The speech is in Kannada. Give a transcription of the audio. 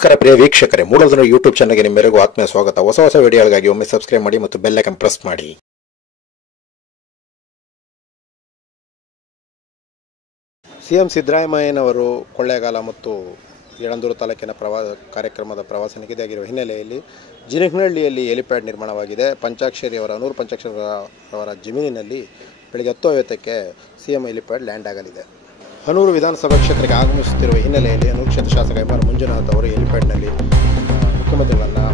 ನಮಸ್ಕಾರ ಪ್ರಿಯ ವೀಕ್ಷಕರೇ, ಮೂಲಧ್ವನಿ ಯೂಟ್ಯೂಬ್ ಚಾನಲ್ಗೆ ನಿಮ್ಮೆಲ್ಲರಿಗೂ ಆತ್ಮೀಯ ಸ್ವಾಗತ. ಹೊಸ ವಿಡಿಯೋಗಳಿಗಾಗಿ ಒಮ್ಮೆ ಸಬ್ಸ್ಕ್ರೈಬ್ ಮಾಡಿ ಮತ್ತು ಬೆಲ್ ಐಕಾನ್ ಪ್ರೆಸ್ ಮಾಡಿ. ಸಿಎಂ ಸಿದ್ದರಾಮಯ್ಯನವರು ಕೊಳ್ಳೇಗಾಲ ಮತ್ತು ಯಳಂದೂರು ತಾಲೂಕಿನ ಕಾರ್ಯಕ್ರಮದ ಪ್ರವಾಸ ನಿಗದಿಯಾಗಿರುವ ಹಿನ್ನೆಲೆಯಲ್ಲಿ ಜಿನಹಳ್ಳಿಯಲ್ಲಿ ಹೆಲಿಪ್ಯಾಡ್ ನಿರ್ಮಾಣವಾಗಿದೆ. ಅನೂರು ಪಂಚಾಕ್ಷರಿ ಅವರ ಜಮೀನಿನಲ್ಲಿ ಬೆಳಗ್ಗೆ 10:50ಕ್ಕೆ ಸಿಎಂ ಹೆಲಿಪ್ಯಾಡ್ ಲ್ಯಾಂಡ್ ಆಗಲಿದೆ. ಹನೂರು ವಿಧಾನಸಭಾ ಕ್ಷೇತ್ರಕ್ಕೆ ಆಗಮಿಸುತ್ತಿರುವ ಹಿನ್ನೆಲೆಯಲ್ಲಿ ಹನೂರು ಕ್ಷೇತ್ರ ಶಾಸಕ ಎಂ ಆರ್ ಮಂಜುನಾಥ್ ಅವರು ಹೆಲಿಪ್ಯಾಡ್ನಲ್ಲಿ ಮುಖ್ಯಮಂತ್ರಿಗಳನ್ನು